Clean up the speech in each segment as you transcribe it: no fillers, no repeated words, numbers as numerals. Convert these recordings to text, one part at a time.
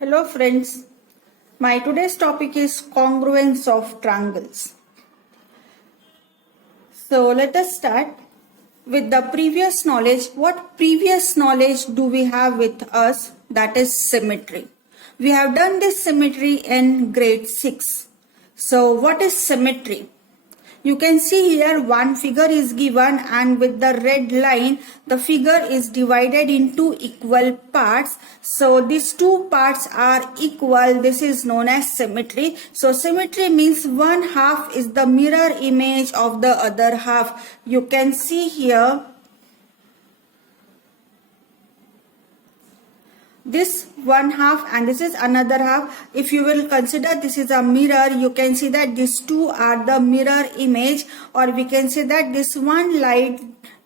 Hello friends, my today's topic is congruence of triangles. So let us start with the previous knowledge. What previous knowledge do we have with us? That is symmetry. We have done this symmetry in grade 6. So what is symmetry? You can see here one figure is given and with the red line the figure is divided into equal parts. So these two parts are equal. This is known as symmetry. So symmetry means one half is the mirror image of the other half. You can see here this one half and this is another half. If you will consider this is a mirror, you can see that these two are the mirror image, or we can say that this one light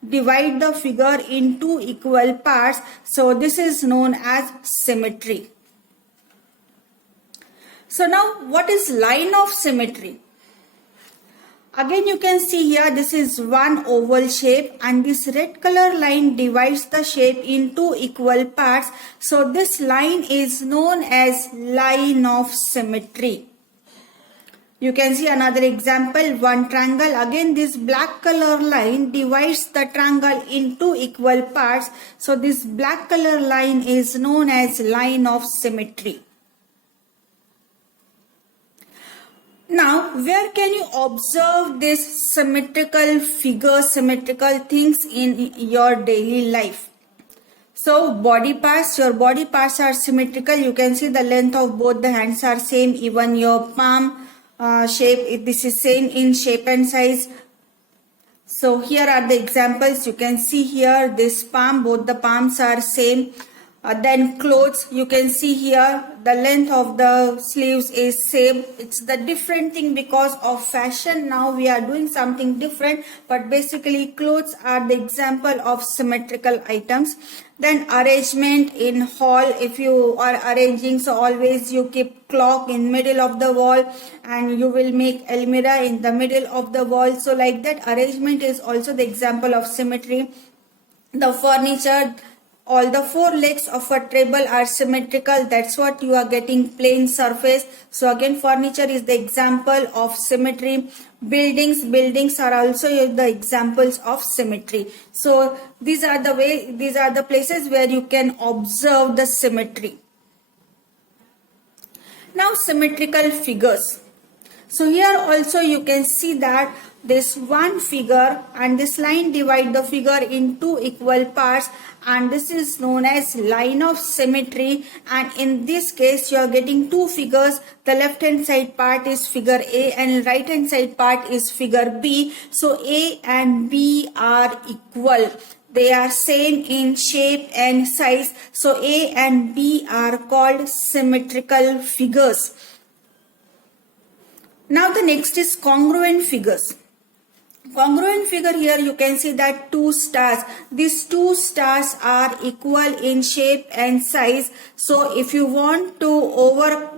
divide the figure into equal parts. So this is known as symmetry. So now what is line of symmetry? Again you can see here this is one oval shape and this red color line divides the shape into equal parts. So this line is known as line of symmetry. You can see another example, one triangle. Again this black color line divides the triangle into equal parts. So this black color line is known as line of symmetry. Now, where can you observe this symmetrical figures, symmetrical things in your daily life? So, body parts, your body parts are symmetrical. You can see the length of both the hands are same. Even your palm shape, this is same in shape and size. So, here are the examples. You can see here this palm, both the palms are same. Then clothes, you can see here the length of the sleeves is same. It's the different thing because of fashion. Now we are doing something different, but basically clothes are the example of symmetrical items. Then arrangement in hall, if you are arranging, so always you keep clock in middle of the wall and you will make almirah in the middle of the wall. So like that arrangement is also the example of symmetry. The furniture, all the four legs of a table are symmetrical. That's what you are getting, plane surface. So again furniture is the example of symmetry. Buildings are also the examples of symmetry. So these are the places where you can observe the symmetry. Now symmetrical figures. So here also you can see that this one figure and this line divide the figure into equal parts, and this is known as line of symmetry. And in this case you are getting two figures. The left hand side part is figure A and right hand side part is figure B. So A and B are equal. They are same in shape and size. So A and B are called symmetrical figures. Now the next is congruent figures. Congruent figure, here you can see that two stars. These two stars are equal in shape and size. So if you want to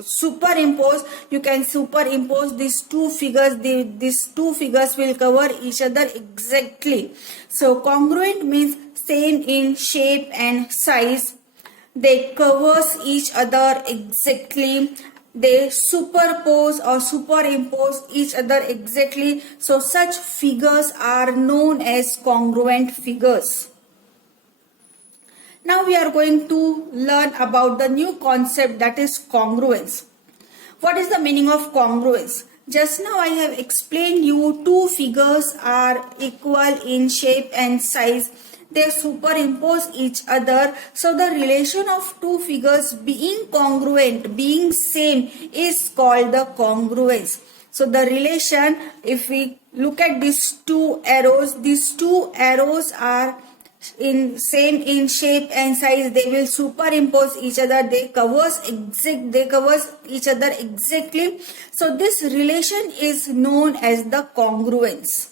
superimpose, you can superimpose these two figures. These two figures will cover each other exactly. So congruent means same in shape and size. They covers each other exactly. They superpose or superimpose each other exactly. So such figures are known as congruent figures. Now we are going to learn about the new concept, that is congruence. What is the meaning of congruence? Just now I have explained you two figures are equal in shape and size. They superimpose each other. So the relation of two figures being congruent, being same, is called the congruence. So the relation, if we look at these two arrows are same in shape and size. They will superimpose each other. They covers each other exactly. So this relation is known as the congruence.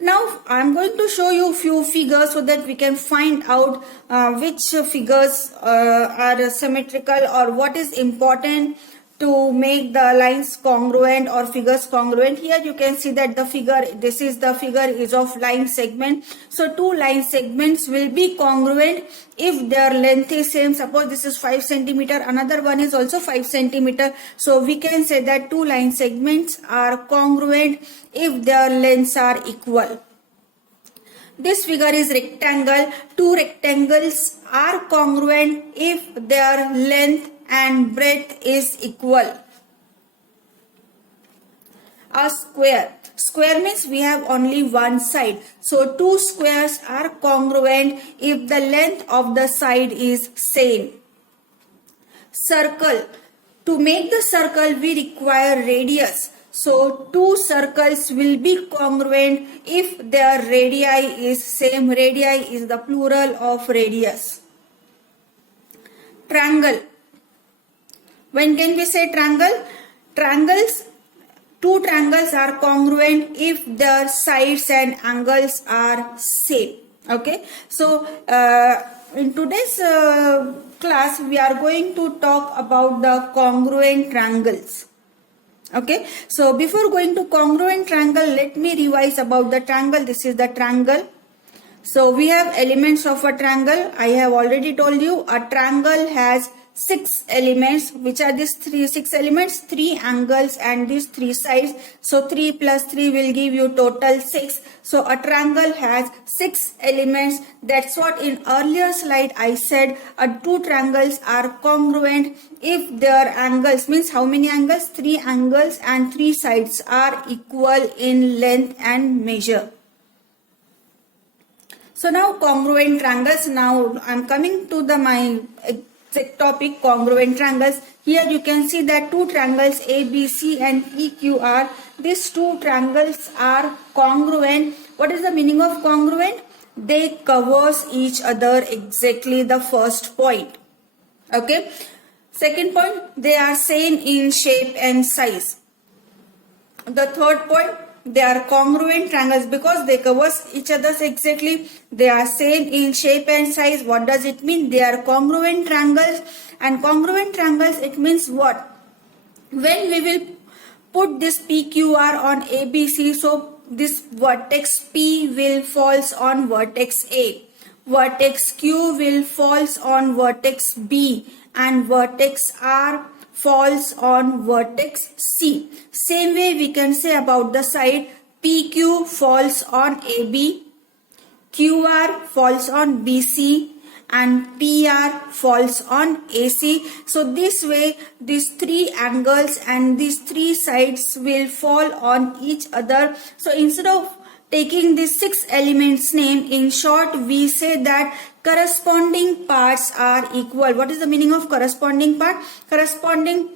Now I am going to show you a few figures so that we can find out which figures are symmetrical, or what is important to make the lines congruent or figures congruent. Here you can see that the figure, this is the figure is of line segment. So two line segments will be congruent if their length is same. Suppose this is 5 centimeter, another one is also 5 centimeter. So we can say that two line segments are congruent if their lengths are equal. This figure is rectangle. Two rectangles are congruent if their length and breadth is equal. A square. Square means we have only one side. So two squares are congruent if the length of the side is same. Circle. To make the circle we require radius. So two circles will be congruent if their radii is same. Radii is the plural of radius. Triangle. When can we say triangle? Two triangles are congruent if their sides and angles are same. Okay. So in today's class we are going to talk about the congruent triangles. Okay, so before going to congruent triangle, let me revise about the triangle. This is the triangle. So we have elements of a triangle. I have already told you a triangle has 6 elements. Which are these 6 elements? 3 angles and these 3 sides. So 3 plus 3 will give you total 6. So a triangle has 6 elements. That's what in earlier slide I said. Two triangles are congruent if their angles, means how many angles? 3 angles and 3 sides are equal in length and measure. So now congruent triangles. Now I am coming to my topic, congruent triangles. Here you can see that two triangles ABC and PQR. These two triangles are congruent. What is the meaning of congruent? They covers each other exactly, the first point. Okay. Second point, they are same in shape and size. The third point, they are congruent triangles because they covers each other exactly. They are same in shape and size. What does it mean? They are congruent triangles. And congruent triangles, it means what? When we will put this PQR on ABC, so this vertex P will falls on vertex A. Vertex Q will falls on vertex B. And vertex R falls on vertex C. Same way we can say about the side, PQ falls on AB, QR falls on BC and PR falls on AC. So this way these 3 angles and these 3 sides will fall on each other. So instead of taking these 6 elements name, in short we say that corresponding parts are equal. What is the meaning of corresponding part? Corresponding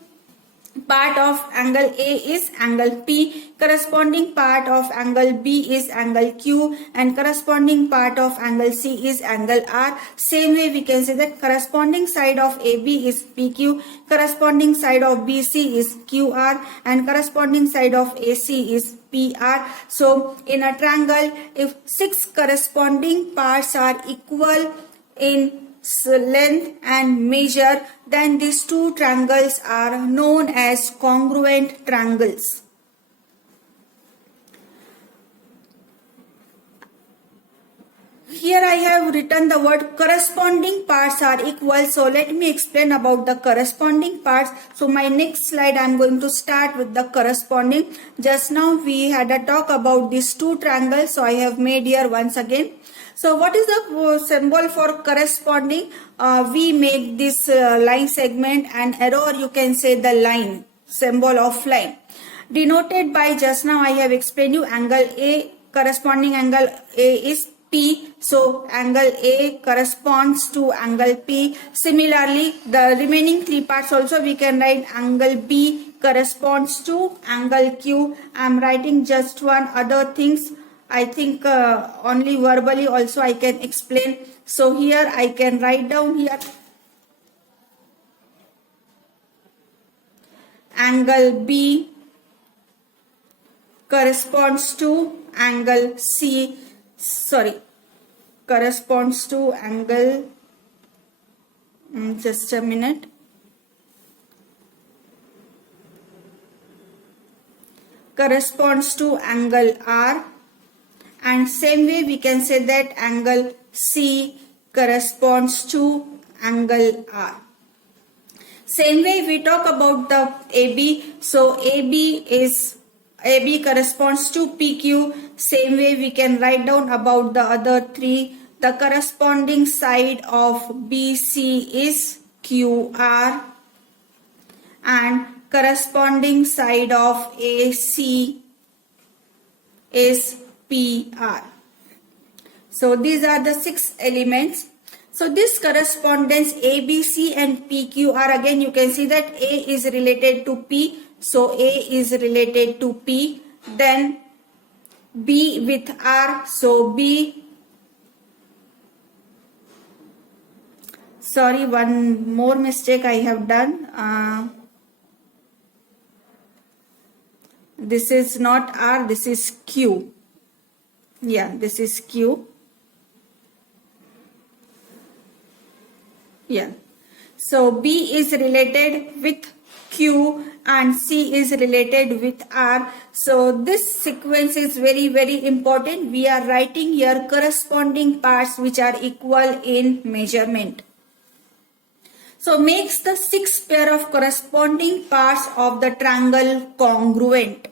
part of angle A is angle P, corresponding part of angle B is angle Q, and corresponding part of angle C is angle R. Same way we can say that corresponding side of AB is PQ, corresponding side of BC is QR, and corresponding side of AC is PR. So in a triangle, if 6 corresponding parts are equal in length and measure, then these two triangles are known as congruent triangles. Here I have written the word corresponding parts are equal. So let me explain about the corresponding parts. So my next slide I am going to start with the corresponding. Just now we had a talk about these two triangles. So I have made here once again. So what is the symbol for corresponding? We make this line segment and arrow, you can say the line, symbol of line. Denoted by, just now I have explained you, angle A, corresponding angle A is P. So angle A corresponds to angle P. Similarly, the remaining 3 parts also we can write angle B corresponds to angle Q. I am writing just one other things. I think only verbally also I can explain. So here I can write down here angle B corresponds to angle C, corresponds to angle, just a minute. corresponds to angle R, and same way we can say that angle C corresponds to angle R. Same way we talk about the AB. So AB corresponds to PQ. Same way we can write down about the other three. The corresponding side of BC is QR and corresponding side of AC is PR. So these are the 6 elements. So this correspondence ABC and PQ are, again you can see that A is related to P. So A is related to P. Then B with R. So B. Sorry, one more mistake I have done. This is not R, this is Q. Yeah, this is Q. Yeah. So B is related with Q and C is related with R. So this sequence is very, very important. We are writing here corresponding parts which are equal in measurement. So makes the 6 pair of corresponding parts of the triangle congruent.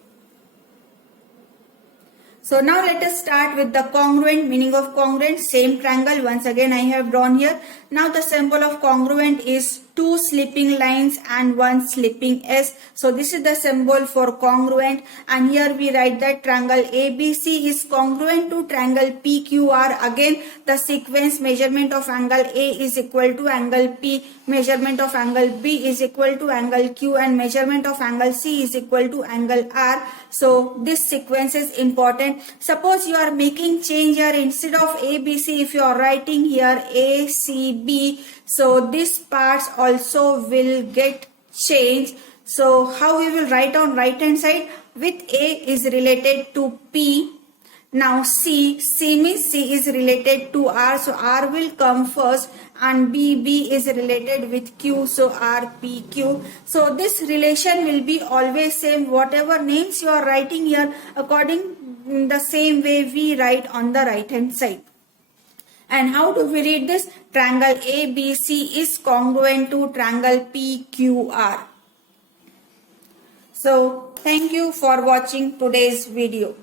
So now let us start with the congruent. Meaning of congruent, same triangle once again I have drawn here. Now the symbol of congruent is 2 slipping lines and 1 slipping S. So this is the symbol for congruent, and here we write that triangle ABC is congruent to triangle PQR. Again the sequence measurement of angle A is equal to angle P, measurement of angle B is equal to angle Q, and measurement of angle C is equal to angle R. So this sequence is important. Suppose you are making change here, instead of ABC if you are writing here ACB, so these parts also will get changed. So how we will write on right hand side? With A is related to P. Now C means C is related to R, so R will come first, and B is related with Q, so R, P, Q. So this relation will be always same. Whatever names you are writing here, according in the same way we write on the right hand side. And how do we read this? Triangle ABC is congruent to triangle PQR. So thank you for watching today's video.